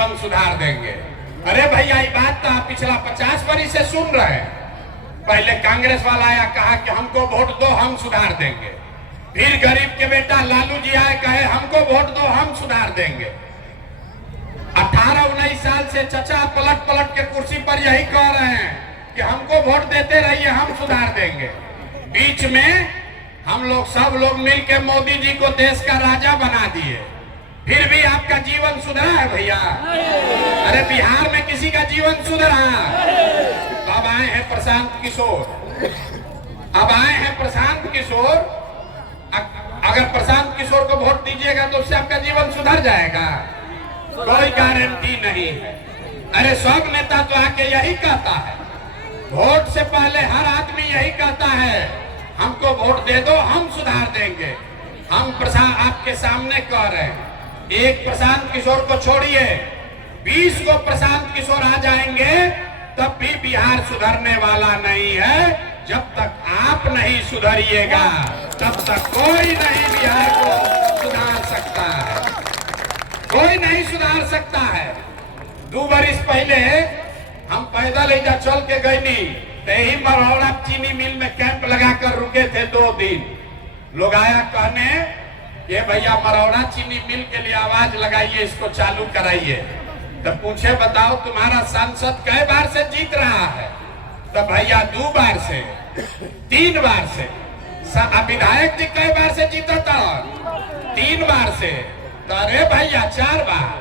जीवन सुधार देंगे। अरे भैया ये बात तो आप पिछला 50 वर्ष से सुन रहे हैं। पहले कांग्रेस वाला आया कहा कि हमको वोट दो हम सुधार देंगे, फिर गरीब के बेटा लालू जी आए कहे हमको वोट दो हम सुधार देंगे। 18-19 साल से चचा पलट पलट के कुर्सी पर यही कह रहे हैं कि हमको वोट देते रहिए हम सुधार देंगे। बीच में हम लोग सब लोग मिलके मोदी जी को देश का राजा बना दिए, फिर भी आपका जीवन सुधरा है भैया? अरे बिहार में किसी का जीवन सुधरा? अब आए हैं प्रशांत किशोर, अब आए हैं प्रशांत किशोर। अगर प्रशांत किशोर को वोट दीजिएगा तो उससे आपका जीवन सुधर जाएगा? कोई गारंटी नहीं है। अरे सब नेता तो आके यही कहता है, वोट से पहले हर आदमी यही कहता है हमको वोट दे दो हम सुधार देंगे। हम आपके सामने कह रहे हैं, एक प्रशांत किशोर को छोड़िए, 20 को प्रशांत किशोर आ जाएंगे तब भी बिहार सुधरने वाला नहीं है। जब तक आप नहीं सुधरिएगा तब तक कोई नहीं बिहार को सुधार सकता है, कोई नहीं सुधार सकता है। 2 वर्ष पहले हम पैदल इधर चल के गए नहीं, यही मरौड़ा चीनी मिल में कैंप लगाकर रुके थे 2 दिन। लोग आया कहने ये भैया मरौड़ा चीनी मिल के लिए आवाज लगाइए, इसको चालू कराइए। तो पूछे बताओ तुम्हारा सांसद कई बार से जीत रहा है? तो भैया 2 बार से 3 बार से। विधायक जी कई बार से जीता था? 3 बार से। तो अरे भैया 4 बार।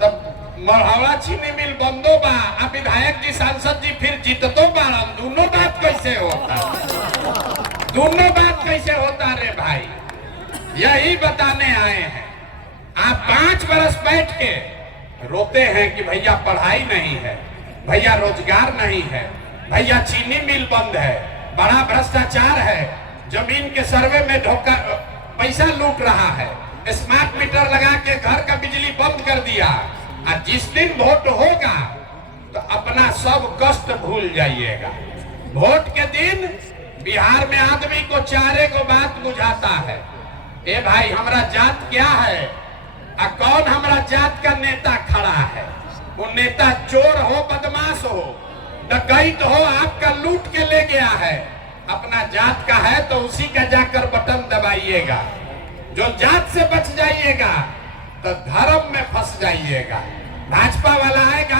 तब मरौड़ा चीनी मिल बंदो बा, अब विधायक जी सांसद जी फिर जीततो बारन। दोनों बात कैसे होता? दोनों बात कैसे होता रे भाई? यही बताने आए हैं। आप 5 बरस बैठ के रोते हैं कि भैया पढ़ाई नहीं है, भैया रोजगार नहीं है, भैया चीनी मिल बंद है, बड़ा भ्रष्टाचार है, जमीन के सर्वे में धोखा पैसा लूट रहा है, स्मार्ट मीटर लगा के घर का बिजली बंद कर दिया। और जिस दिन वोट होगा तो अपना सब कष्ट भूल जाइएगा। वोट के दिन बिहार में आदमी को 4 को बात बुझाता है, ए भाई हमारा जात क्या है, कौन हमारा जात का नेता खड़ा है। वो नेता चोर हो, बदमाश हो, डकैत हो, आपका लूट के ले गया है, अपना जात का है तो उसी का जाकर बटन दबाइएगा। जो जात से बच जाइएगा तो धर्म में फंस जाइएगा। भाजपा वाला आएगा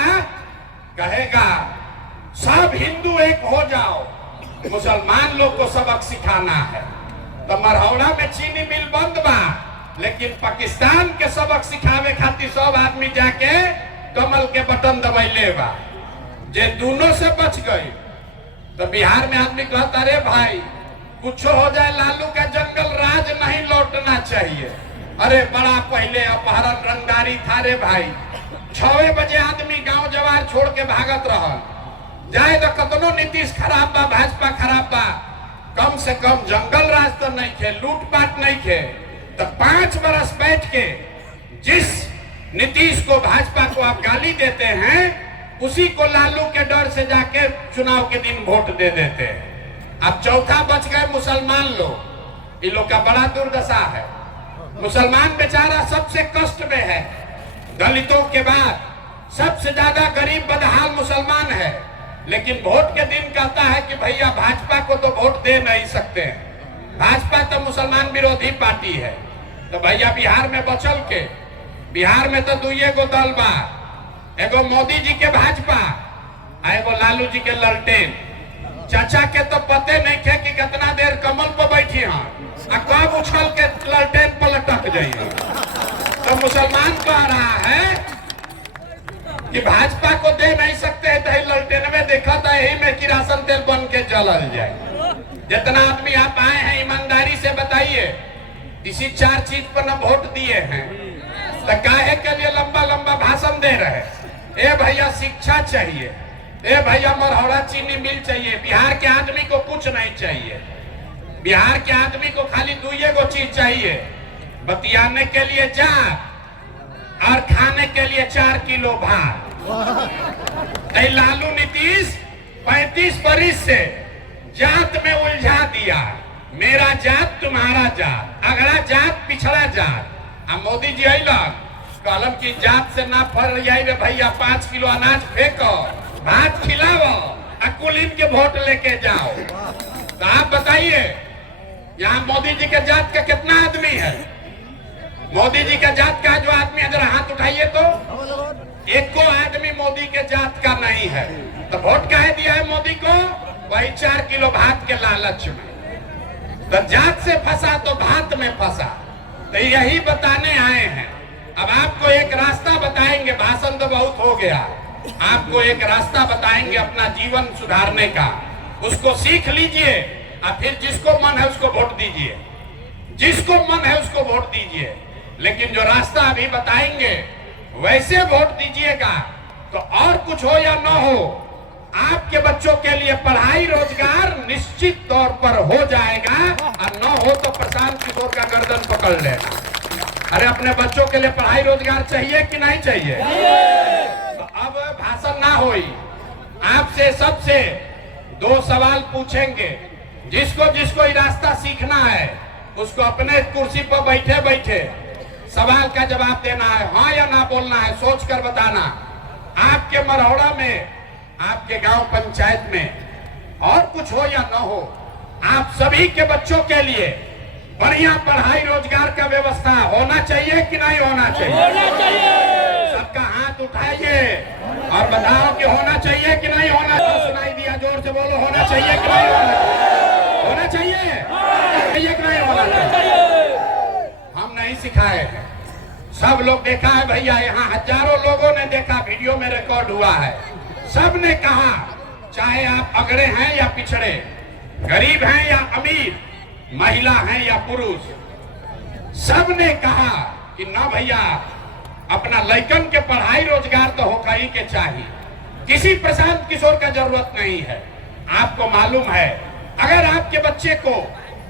कहेगा सब हिंदू एक हो जाओ, मुसलमान लोग को सबक सिखाना है। तो मरौड़ा में चीनी मिल बंद बा, लेकिन पाकिस्तान के सबक सिखावे खातिर सब आदमी जाके कमल के बटन दबाइले बा। जे दोनों से बच गए तो बिहार में आदमी कहता रे भाई कुछ हो जाए लालू का जंगल राज नहीं लौटना चाहिए। अरे बड़ा पहले अपहरण रंगदारी था रे भाई, 6 बजे आदमी गांव जवार छोड़ के भागत रहा। जाए तो कतनो नीतीश खराब बा, भाजपा खराब बा, कम से कम जंगल राज तो नहीं खे, लूटपाट नहीं खे। तो 5 बरस बैठ के जिस नीतीश को भाजपा को आप गाली देते हैं उसी को लालू के डर से जाके चुनाव के दिन वोट दे देते हैं। अब चौथा बच गए मुसलमान लोग, इन लोग का बड़ा दुर्दशा है। मुसलमान बेचारा सबसे कष्ट में है, दलितों के बाद सबसे ज्यादा गरीब बदहाल मुसलमान है। लेकिन वोट के दिन कहता है कि भैया भाजपा को तो वोट दे नहीं सकते हैं, भाजपा तो मुसलमान विरोधी पार्टी है। तो भैया बिहार में बचल के, बिहार में तो 2 गो दल बा, एगो मोदी जी के भाजपा, एगो लालू जी के ललटेन। चाचा के तो पते नहीं थे कि कितना देर कमल पर बैठी हैं, कब उछल के ललटेन पलटक जाइए। तो मुसलमान कह रहा है कि भाजपा को दे नहीं सकते है, तो ललटेन में देखा था यही में किरासन तेल बन के जलल जाए। जितना आदमी आप आए हैं ईमानदारी से बताइए, इसी 4 चीज पर न वोट दिए हैं तो काहे के लिए लंबा लंबा भाषण दे रहे? ए भैया शिक्षा चाहिए, ए भैया मरौड़ा चीनी मिल चाहिए। बिहार के आदमी को कुछ नहीं चाहिए, बिहार के आदमी को खाली 2 गो चीज चाहिए, बतियाने के लिए जात और खाने के लिए 4 किलो भात। लालू नीतीश 35 बरिस से जात में उलझा दिया, मेरा जात तुम्हारा जात, अगला जात पिछड़ा जात। अब मोदी जी अल कलम की जात से ना फर जाए रे भैया, 5 किलो अनाज फेंको, भात खिलाओ, कुलीन के वोट लेके जाओ। तो आप बताइए यहाँ मोदी जी के जात का कितना आदमी है? मोदी जी के जात का जो आदमी है जरा हाथ उठाइए तो, एक को आदमी मोदी के जात का नहीं है। तो वोट काहे दिया है मोदी को? वही 4 किलो भात के लालच में। तो जात से फंसा तो भात में फंसा। तो यही बताने आए हैं। अब आपको एक रास्ता बताएंगे, भाषण तो बहुत हो गया, आपको एक रास्ता बताएंगे अपना जीवन सुधारने का, उसको सीख लीजिए और फिर जिसको मन है उसको वोट दीजिए, जिसको मन है उसको वोट दीजिए। लेकिन जो रास्ता अभी बताएंगे वैसे वोट दीजिएगा तो और कुछ हो या ना हो, आपके बच्चों के लिए पढ़ाई रोजगार निश्चित तौर पर हो जाएगा, और न हो तो प्रशांत किशोर का गर्दन पकड़ लेना। अरे अपने बच्चों के लिए पढ़ाई रोजगार चाहिए कि नहीं चाहिए? तो अब भाषण ना होई, आपसे सबसे 2 सवाल पूछेंगे। जिसको जिसको ये रास्ता सीखना है उसको अपने कुर्सी पर बैठे बैठे सवाल का जवाब देना है, हाँ या ना बोलना है, सोच कर बताना। आपके मरौड़ा में, आपके गांव पंचायत में और कुछ हो या ना हो, आप सभी के बच्चों के लिए बढ़िया पढ़ाई रोजगार का व्यवस्था होना चाहिए कि नहीं होना चाहिए? होना चाहिए। सबका हाथ उठाइए और बताओ कि होना चाहिए कि नहीं होना चाहिए। सुनाई दिया, जोर से बोलो, होना चाहिए कि नहीं होना चाहिए? होना चाहिए कि नहीं होना चाहिए? हम नहीं सिखाए हैं, सब लोग देखा है भैया, यहाँ हजारों लोगों ने देखा, वीडियो में रिकॉर्ड हुआ है। सब ने कहा, चाहे आप अगड़े हैं या पिछड़े, गरीब हैं या अमीर, महिला हैं या पुरुष, सब ने कहा कि ना भैया अपना लड़कन के पढ़ाई रोजगार तो होगा ही के चाहिए, किसी प्रशांत किशोर का जरूरत नहीं है। आपको मालूम है अगर आपके बच्चे को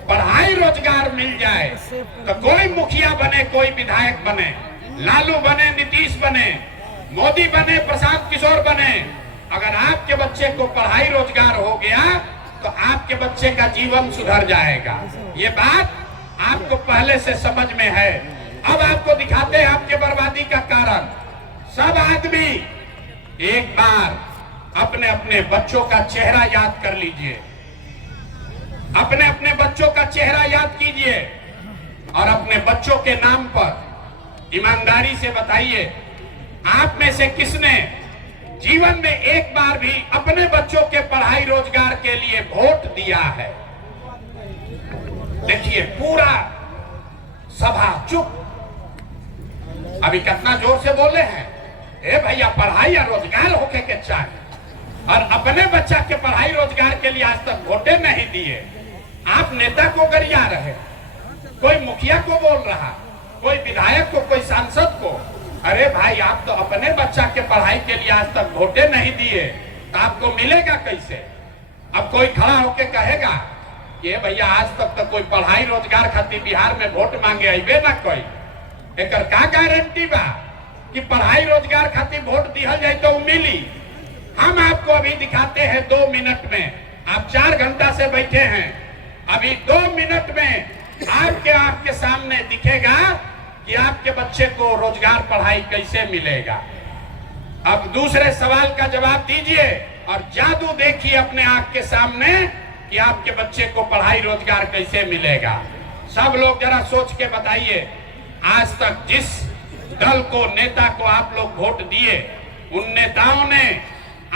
पढ़ाई रोजगार मिल जाए तो कोई मुखिया बने, कोई विधायक बने, लालू बने, नीतीश बने, मोदी बने, प्रशांत किशोर बने, अगर आपके बच्चे को पढ़ाई रोजगार हो गया तो आपके बच्चे का जीवन सुधर जाएगा। ये बात आपको पहले से समझ में है। अब आपको दिखाते हैं आपके बर्बादी का कारण। सब आदमी एक बार अपने अपने बच्चों का चेहरा याद कर लीजिए, अपने अपने बच्चों का चेहरा याद कीजिए और अपने बच्चों के नाम पर ईमानदारी से बताइए, आप में से किसने जीवन में एक बार भी अपने बच्चों के पढ़ाई रोजगार के लिए वोट दिया है? देखिए पूरा सभा चुप। अभी कितना जोर से बोले हैं, ए भैया पढ़ाई या रोजगार होके के चाहिए, और अपने बच्चा के पढ़ाई रोजगार के लिए आज तक वोटे नहीं दिए। आप नेता को गरिया रहे, कोई मुखिया को बोल रहा, कोई विधायक को, कोई सांसद को। अरे भाई आप तो अपने बच्चा के पढ़ाई के लिए आज तक वोटे नहीं दिए, तो आपको मिलेगा कैसे? अब कोई खड़ा होके कहेगा कि भैया आज तक तो कोई पढ़ाई रोजगार खातिर बिहार में वोट मांगे अबे ना कोई, एकर का गारंटी बा कि पढ़ाई रोजगार खातिर वोट दिहल जाए तो मिली? हम आपको अभी दिखाते हैं 2 मिनट में। आप 4 घंटा से बैठे हैं, अभी 2 मिनट में आपके सामने दिखेगा कि आपके बच्चे को रोजगार पढ़ाई कैसे मिलेगा। अब दूसरे सवाल का जवाब दीजिए और जादू देखिए अपने आंख के सामने कि आपके बच्चे को पढ़ाई रोजगार कैसे मिलेगा। सब लोग जरा सोच के बताइए, आज तक जिस दल को, नेता को आप लोग वोट दिए, उन नेताओं ने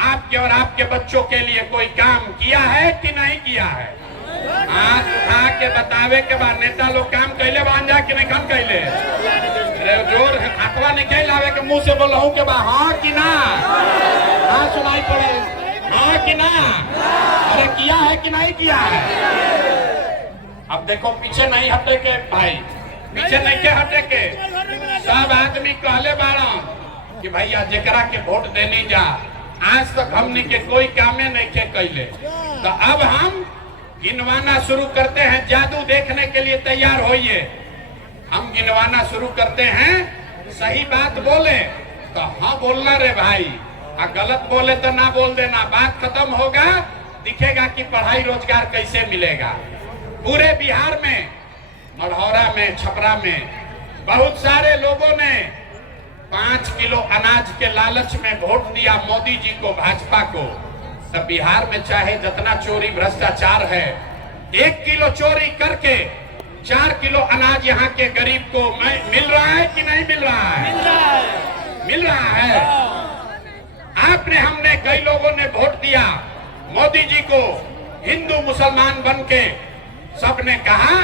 आपके और आपके बच्चों के लिए कोई काम किया है कि नहीं किया है? हाथ उठा के बतावे के बाद नेता लोग काम कैले बान जा कि नहीं काम कैले? जोर हाथवा निकल लावे के मुंह से बोलहूं के बा हाँ कि ना? हाँ सुनाई पड़े, हाँ कि ना? अरे किया है कि नहीं किया है? अब देखो पीछे नहीं हटे के भाई, पीछे नहीं के हटे के। सब आदमी कहले बाड़ा कि भैया जेकरा के वोट देनी जा, आज तक हमने के कोई कामे नहीं के कैले, तो अब हम गिनवाना शुरू करते हैं। जादू देखने के लिए तैयार होइए। हम गिनवाना शुरू करते हैं, सही बात बोले तो हाँ बोलना रे भाई, और गलत बोले तो ना बोल देना। बात खत्म होगा, दिखेगा कि पढ़ाई रोजगार कैसे मिलेगा। पूरे बिहार में, मढ़ौरा में, छपरा में बहुत सारे लोगों ने 5 किलो अनाज के लालच में वोट दिया मोदी जी को, भाजपा को, तब बिहार में चाहे जितना चोरी भ्रष्टाचार है, 1 किलो चोरी करके 4 किलो अनाज यहाँ के गरीब को मिल रहा है कि नहीं मिल रहा है? मिल रहा है। आपने, हमने, कई लोगों ने वोट दिया मोदी जी को, हिंदू मुसलमान बन के सबने कहा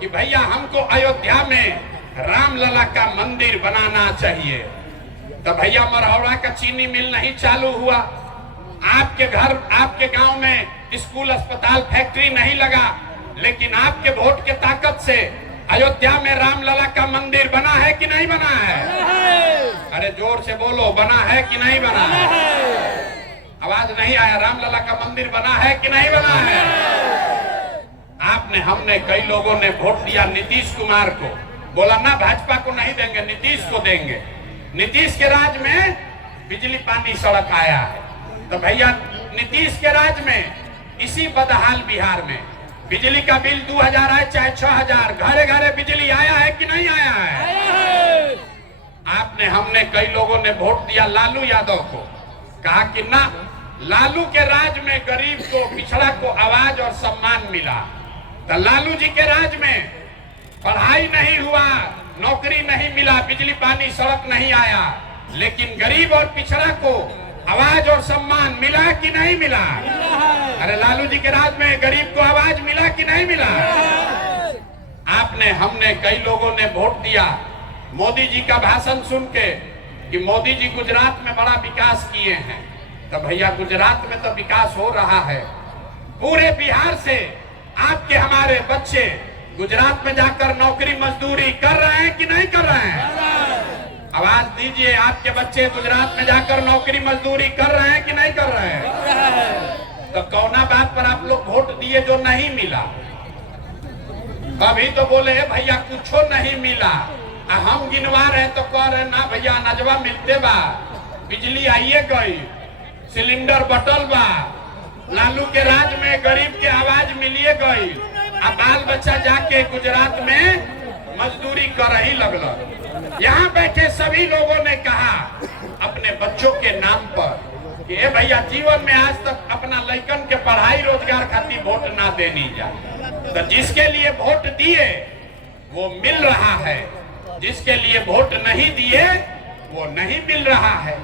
कि भैया हमको अयोध्या में रामलला का मंदिर बनाना चाहिए। तो भैया मरहौड़ा का चीनी मिल नहीं चालू हुआ, आपके घर, आपके गांव में स्कूल, अस्पताल, फैक्ट्री नहीं लगा, लेकिन आपके वोट के ताकत से अयोध्या में रामलला का मंदिर बना है कि नहीं बना है? अरे जोर से बोलो, बना है कि नहीं बना है? आवाज नहीं आया। रामलला का मंदिर बना है कि नहीं बना है? आपने, हमने, कई लोगों ने वोट दिया नीतीश कुमार को, बोला ना भाजपा को नहीं देंगे, नीतीश को देंगे। नीतीश के राज में बिजली, पानी, सड़क आया है। तो भैया नीतीश के राज में इसी बदहाल बिहार में बिजली का बिल 2000 आए चाहे 6000, घरे घरे बिजली आया है कि नहीं आया है? आपने, हमने, कई लोगों ने वोट दिया लालू यादव को, कहा कि ना, लालू के राज में गरीब को, पिछड़ा को आवाज और सम्मान मिला। तो लालू जी के राज में पढ़ाई नहीं हुआ, नौकरी नहीं मिला, बिजली, पानी, सड़क नहीं आया, लेकिन गरीब और पिछड़ा को आवाज और सम्मान मिला कि नहीं मिला? अरे लालू जी के राज में गरीब को आवाज मिला कि नहीं मिला? आपने, हमने, कई लोगों ने वोट दिया मोदी जी का भाषण सुन के कि मोदी जी गुजरात में बड़ा विकास किए हैं। तो भैया गुजरात में तो विकास हो रहा है, पूरे बिहार से आपके, हमारे बच्चे गुजरात में जाकर नौकरी मजदूरी कर रहे हैं कि नहीं कर रहे हैं? आवाज दीजिए, आपके बच्चे गुजरात में जाकर नौकरी मजदूरी कर रहे हैं कि नहीं कर रहे हैं? तो कौना बात पर आप लोग वोट दिए जो नहीं मिला? अभी तो बोले भैया कुछ नहीं मिला, हम गिनवा रहे तो कह रहे ना भैया अनाजवा मिलते बा, बिजली आइए गई, सिलेंडर बटल बा, लालू के राज में गरीब के आवाज मिलिए गई, अब बाल बच्चा जाके गुजरात में मजदूरी कर ही लगल। यहाँ बैठे सभी लोगों ने कहा अपने बच्चों के नाम पर कि ए भैया जीवन में आज तक अपना लड़कन के पढ़ाई रोजगार खातिर वोट ना देनी जा। तो जिसके लिए वोट दिए वो मिल रहा है, जिसके लिए वोट नहीं दिए वो नहीं मिल रहा है।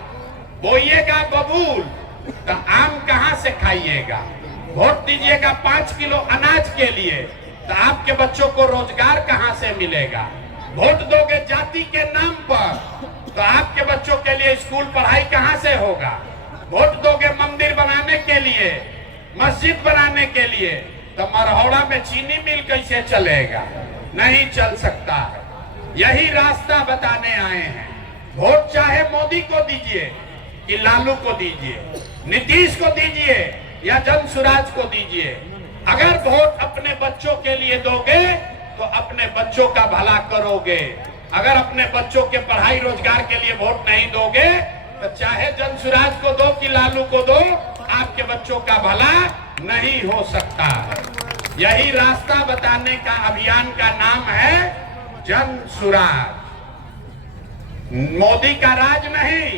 बोइएगा बबूल तो आम कहाँ से खाइएगा? वोट दीजिएगा 5 किलो अनाज के लिए तो आपके बच्चों को रोजगार कहाँ से मिलेगा? वोट दोगे जाति के नाम पर तो आपके बच्चों के लिए स्कूल पढ़ाई कहाँ से होगा? वोट दोगे मंदिर बनाने के लिए, मस्जिद बनाने के लिए, तो मरहौड़ा में चीनी मिल कैसे चलेगा? नहीं चल सकता है। यही रास्ता बताने आए हैं। वोट चाहे मोदी को दीजिए कि लालू को दीजिए, नीतीश को दीजिए या जनसुराज को दीजिए, अगर वोट अपने बच्चों के लिए दोगे तो अपने बच्चों का भला करोगे। अगर अपने बच्चों के पढ़ाई रोजगार के लिए वोट नहीं दोगे तो चाहे जनसुराज को दो कि लालू को दो, आपके बच्चों का भला नहीं हो सकता। यही रास्ता बताने का अभियान का नाम है जनसुराज। मोदी का राज नहीं,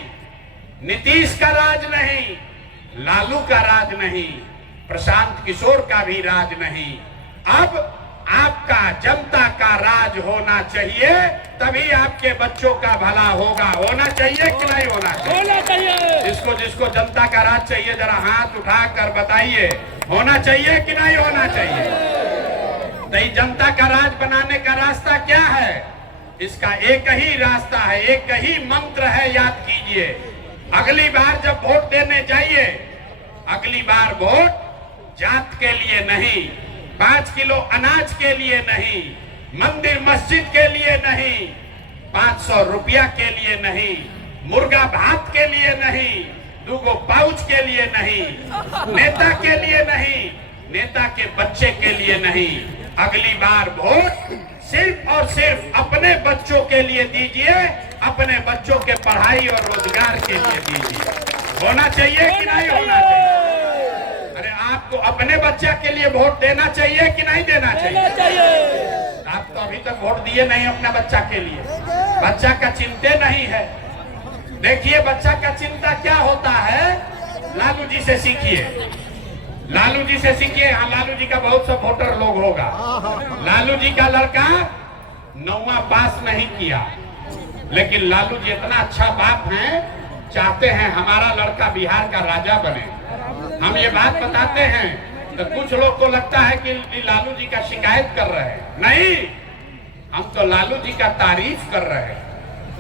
नीतीश का राज नहीं, लालू का राज नहीं, प्रशांत किशोर का भी राज नहीं। अब आपका, जनता का राज होना चाहिए, तभी आपके बच्चों का भला होगा। होना चाहिए कि नहीं होना चाहिए? होना चाहिए। जिसको जिसको जनता का राज चाहिए जरा हाथ उठाकर बताइए, होना चाहिए कि नहीं होना चाहिए? तो जनता का राज बनाने का रास्ता क्या है? इसका एक ही रास्ता है, एक ही मंत्र है, याद कीजिए। अगली बार जब वोट देने जाइए, अगली बार वोट जात के लिए नहीं, 5 किलो अनाज के लिए नहीं, मंदिर मस्जिद के लिए नहीं, 500 रुपया के लिए नहीं, मुर्गा भात के लिए नहीं, 2 पाउच के लिए नहीं, नेता के लिए नहीं, नेता के बच्चे के लिए नहीं। अगली बार वोट सिर्फ और सिर्फ अपने बच्चों के लिए दीजिए, अपने बच्चों के पढ़ाई और रोजगार के लिए दीजिए। होना चाहिए कि नहीं होना चाहिए? अरे आपको अपने बच्चा के लिए वोट देना चाहिए कि नहीं देना चाहिए? आप तो अभी तक वोट दिए नहीं अपने बच्चा के लिए, बच्चा का चिंता नहीं है। देखिए बच्चा का चिंता क्या होता है, लालू जी से सीखिए, लालू जी से सीखिए। हाँ, लालू जी का बहुत सा वोटर लोग होगा। लालू जी का लड़का 9वां पास नहीं किया, लेकिन लालू जी इतना अच्छा बाप हैं, चाहते हैं हमारा लड़का बिहार का राजा बने। हम ये बात बताते हैं तो कुछ लोग को लगता है कि लालू जी का शिकायत कर रहे हैं। नहीं, हम तो लालू जी का तारीफ कर रहे हैं।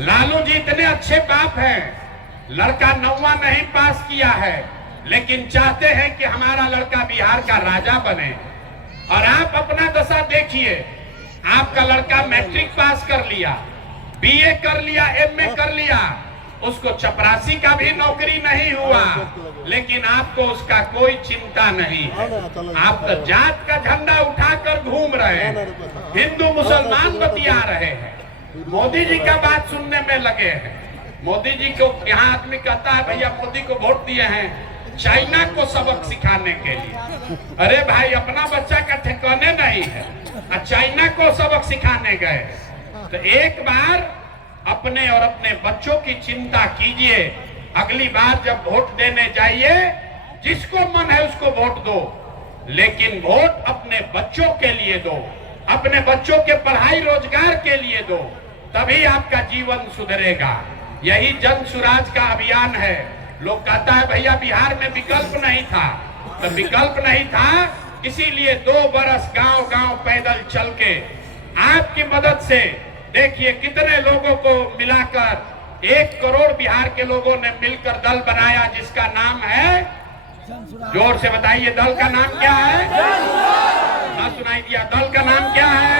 लालू जी इतने अच्छे बाप हैं, लड़का 9वां नहीं पास किया है, लेकिन चाहते हैं कि हमारा लड़का बिहार का राजा बने। और आप अपना दशा देखिए, आपका लड़का मैट्रिक पास कर लिया, बीए कर लिया, एमए कर लिया, उसको चपरासी का भी नौकरी नहीं हुआ, लेकिन आपको उसका कोई चिंता नहीं है। आप तो जात का झंडा उठाकर घूम रहे हैं, हिंदू मुसलमान बतिया रहे हैं, मोदी जी का बात सुनने में लगे हैं। मोदी जी को यहाँ आदमी कहता है भैया मोदी को वोट दिए हैं चाइना को सबक सिखाने के लिए। अरे भाई, अपना बच्चा का ठिकाने नहीं है, चाइना को सबक सिखाने गए। तो एक बार अपने और अपने बच्चों की चिंता कीजिए। अगली बार जब वोट देने जाइए, जिसको मन है उसको वोट दो, लेकिन वोट अपने बच्चों के लिए दो, अपने बच्चों के पढ़ाई रोजगार के लिए दो, तभी आपका जीवन सुधरेगा। यही जन सुराज का अभियान है। लोग कहता है भैया बिहार में विकल्प नहीं था, तो विकल्प नहीं था, इसीलिए 2 बरस गांव-गांव पैदल चल के आपकी मदद से देखिए कितने लोगों को मिलाकर 1 करोड़ बिहार के लोगों ने मिलकर दल बनाया, जिसका नाम है, जोर से बताइए, दल का नाम क्या है? ना सुनाई दिया, दल का नाम क्या है?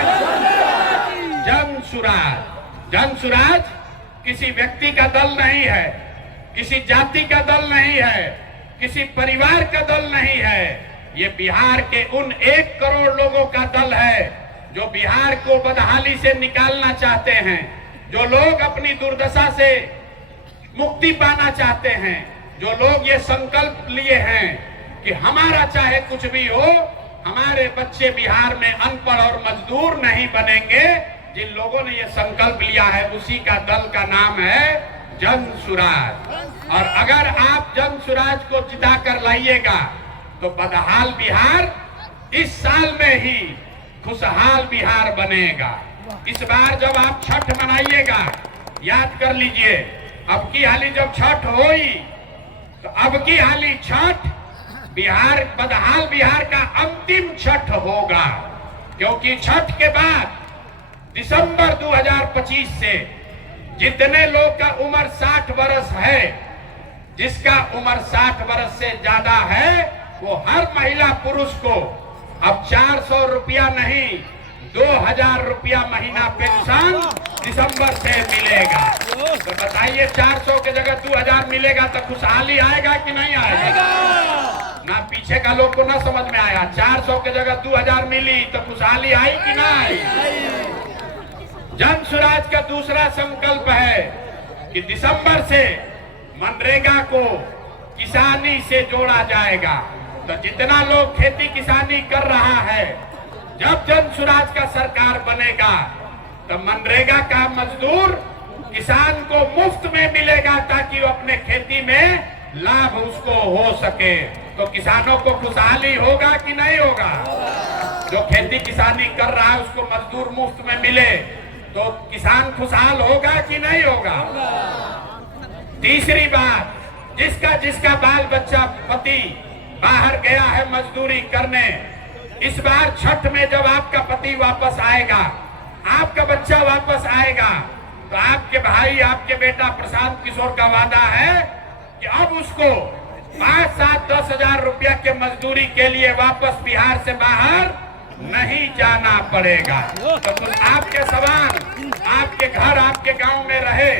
जन सुराज। जन सुराज किसी व्यक्ति का दल नहीं है, किसी जाति का दल नहीं है, किसी परिवार का दल नहीं है। ये बिहार के उन 1 करोड़ लोगों का दल है जो बिहार को बदहाली से निकालना चाहते हैं, जो लोग अपनी दुर्दशा से मुक्ति पाना चाहते हैं, जो लोग ये संकल्प लिए हैं कि हमारा चाहे कुछ भी हो, हमारे बच्चे बिहार में अनपढ़ और मजदूर नहीं बनेंगे। जिन लोगों ने ये संकल्प लिया है, उसी का दल का नाम है जन सुराज। और अगर आप जन सुराज को जिता कर लाइएगा तो बदहाल बिहार इस साल में ही खुशहाल बिहार बनेगा। इस बार जब आप छठ मनाइएगा, याद कर लीजिए, अब की हाली जब छठ होई तो अब की हाली छठ बिहार, बदहाल बिहार का अंतिम छठ होगा, क्योंकि छठ के बाद दिसंबर 2025 से जितने लोग का उम्र 60 वर्ष है, जिसका उम्र 60 वर्ष से ज्यादा है, वो हर महिला पुरुष को अब 400 रुपया नहीं 2000 रुपया महीना पेंशन दिसंबर से मिलेगा। तो बताइए, 400 के जगह 2000 मिलेगा तो खुशहाली आएगा कि नहीं आएगा? ना पीछे का लोग को ना समझ में आया, 400 के जगह 2000 मिली तो खुशहाली आई कि ना आई? जन सुराज का दूसरा संकल्प है कि दिसंबर से मनरेगा को किसानी से जोड़ा जाएगा। तो जितना लोग खेती किसानी कर रहा है, जब जन सुराज का सरकार बनेगा तो मनरेगा का मजदूर किसान को मुफ्त में मिलेगा, ताकि वो अपने खेती में लाभ उसको हो सके। तो किसानों को खुशहाली होगा कि नहीं होगा? जो खेती किसानी कर रहा है उसको मजदूर मुफ्त में मिले तो किसान खुशहाल होगा कि नहीं होगा? तीसरी बात, जिसका बाल बच्चा पति बाहर गया है मजदूरी करने, इस बार छठ में जब आपका पति वापस आएगा, आपका बच्चा वापस आएगा, तो आपके भाई, आपके बेटा प्रशांत किशोर का वादा है कि अब उसको 5, 7, 10 हजार रुपया के मजदूरी के लिए वापस बिहार से बाहर नहीं जाना पड़ेगा। तो आपके समान आपके घर, आपके गांव में रहे,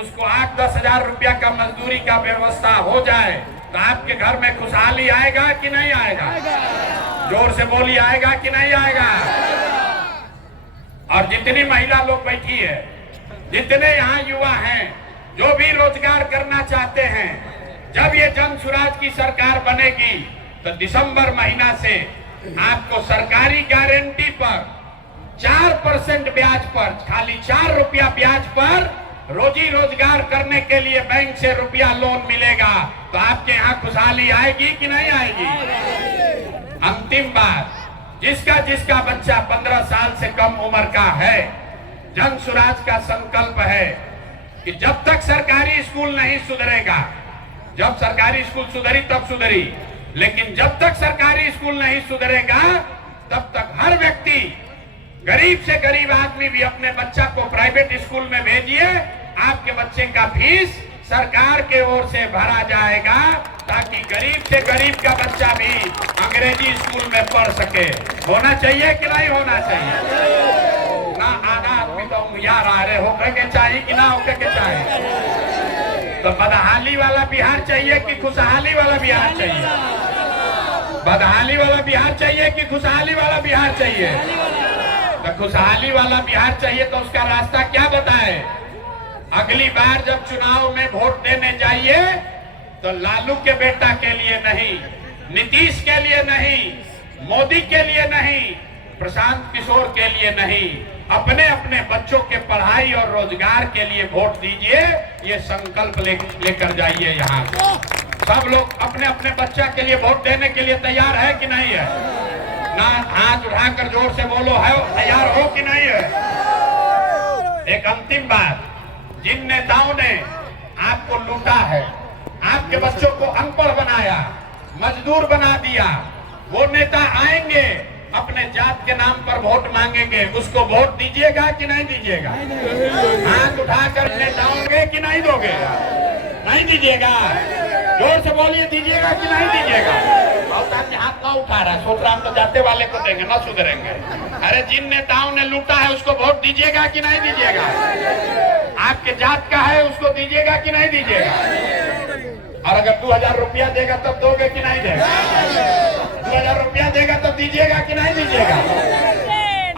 उसको 8-10 हजार रुपया का मजदूरी का व्यवस्था हो जाए, तो आपके घर में खुशहाली आएगा कि नहीं आएगा? जोर से बोलिए, आएगा कि नहीं आएगा? और जितनी महिला लोग बैठी है, जितने यहाँ युवा हैं जो भी रोजगार करना चाहते हैं, जब ये जन सुराज की सरकार बनेगी तो दिसंबर महीना से आपको सरकारी गारंटी पर 4% ब्याज पर, खाली 4 रुपया ब्याज पर रोजी रोजगार करने के लिए बैंक से रुपया लोन मिलेगा, तो आपके यहाँ खुशहाली आएगी कि नहीं आएगी? अंतिम बात, जिसका जिसका बच्चा 15 साल से कम उम्र का है, जन सुराज का संकल्प है कि जब तक सरकारी स्कूल नहीं सुधरेगा, जब सरकारी स्कूल सुधरी तब सुधरी, लेकिन जब तक सरकारी स्कूल नहीं सुधरेगा तब तक हर व्यक्ति, गरीब से गरीब आदमी भी अपने बच्चा को प्राइवेट स्कूल में भेजिए। आपके बच्चे का फीस सरकार के ओर से भरा जाएगा, ताकि गरीब से गरीब का बच्चा भी अंग्रेजी स्कूल में पढ़ सके। होना चाहिए कि नहीं होना चाहिए? ना आधा आदमी तो यार आ रहे होकर के चाहिए कि ना होकर के चाहिए? तो बदहाली वाला बिहार चाहिए कि खुशहाली वाला बिहार चाहिए? बदहाली वाला बिहार चाहिए कि खुशहाली वाला बिहार चाहिए? तो खुशहाली वाला बिहार चाहिए तो उसका रास्ता क्या बताए? अगली बार जब चुनाव में वोट देने जाइए तो लालू के बेटा के लिए नहीं, नीतीश के लिए नहीं, मोदी के लिए नहीं, प्रशांत किशोर के लिए नहीं, अपने अपने बच्चों के पढ़ाई और रोजगार के लिए वोट दीजिए। ये संकल्प लेकर जाइए। यहाँ सब लोग अपने अपने बच्चा के लिए वोट देने के लिए तैयार है कि नहीं है? ना हाथ उठाकर जोर से बोलो, है तैयार हो कि नहीं है? एक अंतिम बात, जिन नेताओं ने आपको लूटा है, आपके बच्चों को अनपढ़ बनाया, मजदूर बना दिया, वो नेता आएंगे अपने जात के नाम पर वोट मांगेंगे, उसको वोट दीजिएगा कि नहीं दीजिएगा? हाथ उठाकर नेताओंगे कि नहीं दोगे? नहीं दीजिएगा? जोर से बोलिए, दीजिएगा कि नहीं दीजिएगा? बहुत आदमी हाथ ना उठा रहा है, सोच रहा हम तो जाते वाले को देंगे, ना सुधरेंगे। अरे जिन नेताओं ने लूटा है उसको वोट दीजिएगा कि नहीं दीजिएगा? आपके जात का है उसको दीजिएगा कि नहीं दीजिएगा? और अगर 2000 रुपया देगा तब दोगे कि नहीं देगा? 2000 रुपया देगा तब दीजिएगा कि नहीं दीजिएगा?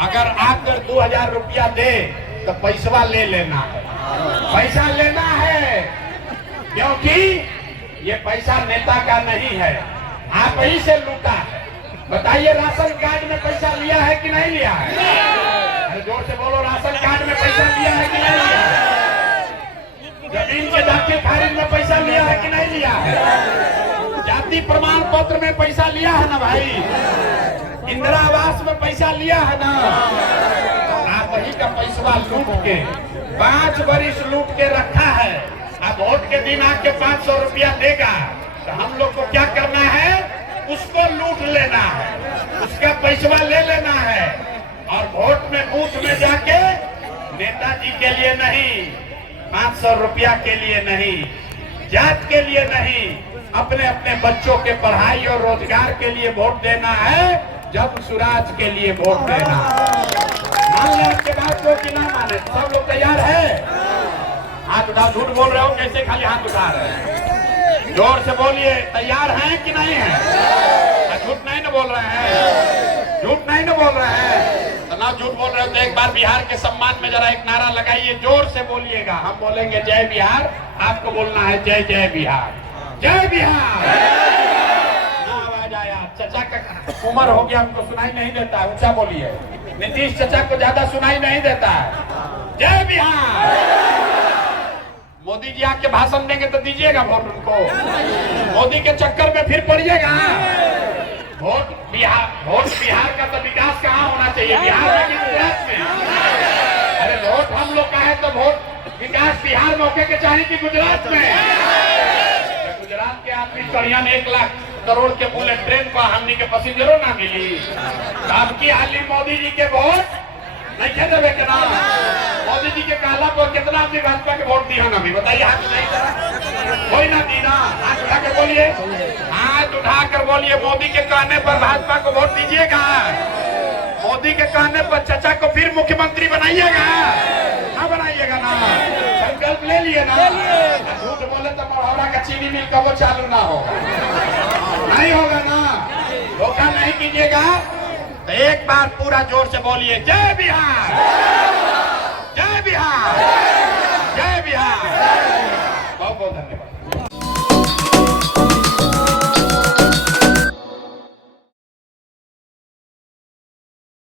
अगर आप 2000 रुपया दे तो पैसा ले लेना है, पैसा लेना है, क्योंकि ये पैसा नेता का नहीं है, आप ही से लूटा है। बताइए, राशन कार्ड में पैसा लिया है कि नहीं लिया है? अरे जोर से बोलो, राशन कार्ड में पैसा लिया है कि नहीं लिया है? जमीन के दाखिल खारिज में पैसा लिया है कि नहीं लिया है? जाति प्रमाण पत्र में पैसा लिया है ना भाई? इंदिरा आवास में पैसा लिया है ना? आप वही का पैसा लूट के 5 वर्ष लूट के रखा है। अब वोट के दिन आके 500 रुपया देगा तो हम लोग को क्या करना है? उसको लूट लेना है, उसका पैसा ले लेना है, और वोट में बूथ में जाके नेताजी के लिए नहीं, 500 रुपया के लिए नहीं, जात के लिए नहीं, अपने अपने बच्चों के पढ़ाई और रोजगार के लिए वोट देना है, जब सुराज के लिए वोट देना। मान लें आपके बात को कि ना माने? सब लोग तैयार है? हाथ उठा, झूठ बोल रहे हो, कैसे खाली हाथ उठा रहे हैं? जोर से बोलिए, तैयार हैं कि नहीं है? झूठ नहीं ना बोल रहे हैं? झूठ नहीं ना बोल रहे हैं? तो ना झूठ बोल रहे हो तो एक बार बिहार के सम्मान में जरा एक नारा लगाइए, जोर से बोलिएगा। हम बोलेंगे जय बिहार, आपको बोलना है जय जय बिहार, जय बिहार। ना आवाज आया, चचा का उम्र हो गया, हमको सुनाई नहीं देता है, ऊंचा बोलिए। नीतीश चचा को ज्यादा सुनाई नहीं देता है। जय बिहार। मोदी जी आके भाषण देंगे तो दीजिएगा वोट उनको? मोदी के चक्कर में फिर पड़िएगा? वोट बिहार का तो विकास कहाँ होना चाहिए? बिहार में कि गुजरात में? अरे वोट हम लोग का है तो वोट विकास बिहार में होके के चाहिए कि गुजरात में? गुजरात के आदमी करियन 1 लाख करोड़ के बुलेट ट्रेन को हमनी के पैसेंजरों ना मिली। अब की हाली मोदी जी के वोट नहीं खे देवे के ना? मोदी जी के कहला पर कितना आदमी भाजपा के वोट दिया ना? भी बताइए, हाथ नहीं कोई ना दी ना? हाथ उठा कर बोलिए, हाथ उठा कर बोलिए, मोदी के कहने पर भाजपा को वोट दीजिएगा? मोदी के कहने पर चचा को फिर मुख्यमंत्री बनाइएगा? ना बनाइएगा ना? संकल्प ले लिए ना? झूठ बोले तो मढ़ौरा का चीनी मिल कब चालू ना होगा? नहीं होगा ना? धोखा नहीं कीजिएगा। तो एक बार पूरा जोर से बोलिए, जय बिहार, जय बिहार, जय बिहार।